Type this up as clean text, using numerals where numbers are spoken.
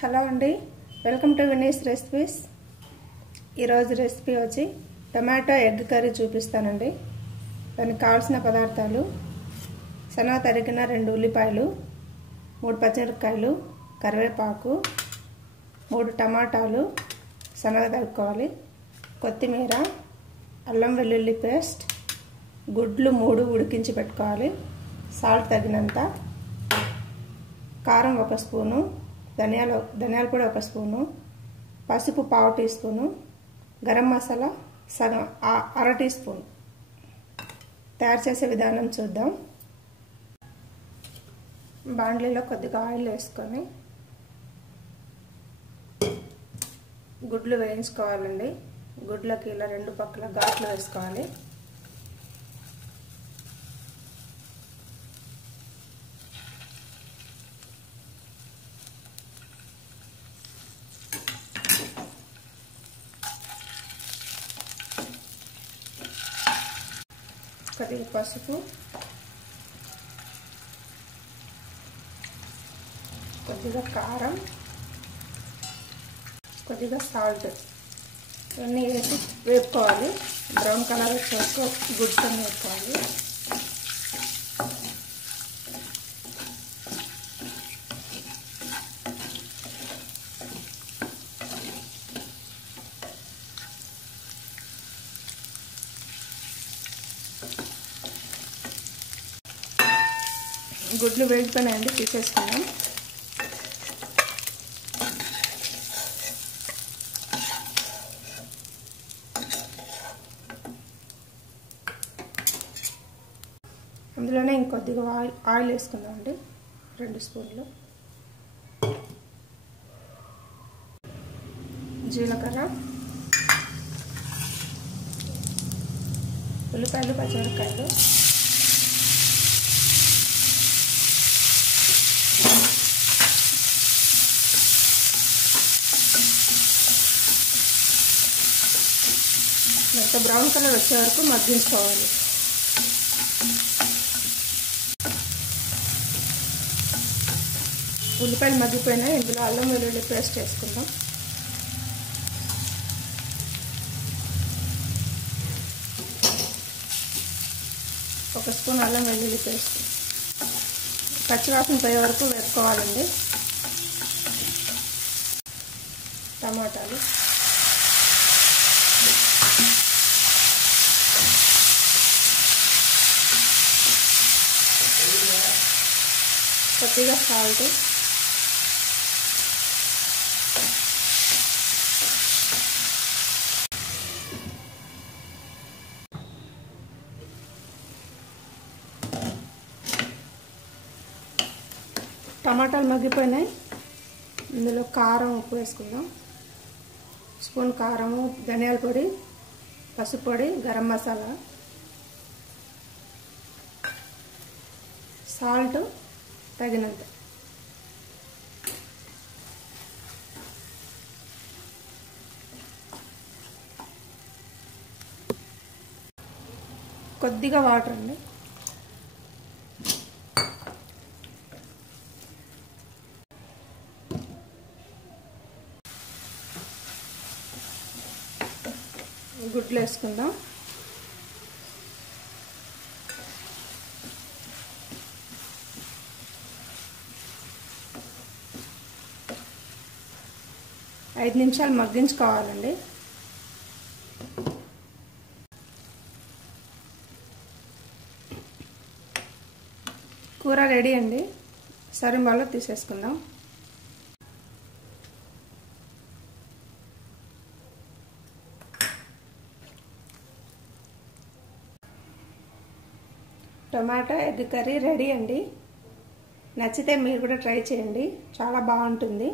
Hello అండి, welcome to Vini's recipes. ఈరోజు recipe వచ్చి టమాటో ఎగ్ కర్రీ చూపిస్తానండి. దానికి కావాల్సిన పదార్థాలు: సన్నగా తరిగిన 2 ఉల్లిపాయలు, 3 పచ్చిమిరపకాయలు, కరివేపాకు, 3 టమాటాలు సన్నగా తరుక్కోవాలి, కొత్తిమీర, అల్లం వెల్లుల్లి పేస్ట్, గుడ్లు 3 ఉడికించి పెట్టుకోవాలి, సాల్ట్ తగినంత, కారం 1 స్పూను, ధనియాల పొడి 1 స్పూను, పసుపు 1/2 టీ స్పూను, గరం మసాలా సగం 1/2 టీ స్పూన్. తయారు చేసే విధానం చూద్దాం. బాండ్లీలో కొద్దిగా ఆయిల్ వేసుకొని గుడ్లు వేయించుకోవాలండి. గుడ్లకి ఇలా 2 పక్కల ఘాట్లు వేసుకోవాలి. కొద్దిగా పసుపు, కొద్దిగా కారం, కొద్దిగా సాల్ట్ ఇవన్నీ వేసి వేపుకోవాలి. బ్రౌన్ కలర్ వచ్చే వరకు గుడ్స్ అన్నీ వేపుకోవాలి. గుడ్లు వేగిపోయినాయండి, తీసేసుకుందాం. అందులోనే ఇంకొద్దిగా ఆయిల్ వేసుకుందాం అండి, 2 స్పూన్లు. జీలకర్ర, ఉల్లిపాయలు, పచ్చిమిరపకాయలు, మొత్తం బ్రౌన్ కలర్ వచ్చే వరకు మగ్గించుకోవాలి. ఉల్లిపాయలు మగ్గిపోయినాయి. ఇందులో అల్లం వెల్లుల్లి పేస్ట్ వేసుకుందాం. ఒక స్పూన్ అల్లం వెల్లుల్లి పేస్ట్. పచ్చివాసన పోయే వరకు వేసుకోవాలండి. టమాటాలు, కొద్దిగా సాల్ట్, టమాటాలు మగ్గిపోయినాయి. ఇందులో కారం, ఉప్పు వేసుకుందాం. స్పూన్ కారము, ధనియాల పొడి, పసుపు పొడి, గరం మసాలా, సాల్ట్ తగినంత. కొద్దిగా వాటర్ అండి. గుడ్లు వేసుకుందాం. ఐదు నిమిషాలు మగ్గించుకోవాలండి. కూర రెడీ అండి. సర్వింగ్ బౌల్లో తీసేసుకుందాం. టమాటో ఎగ్ కర్రీ రెడీ అండి. నచ్చితే మీరు కూడా ట్రై చేయండి, చాలా బాగుంటుంది.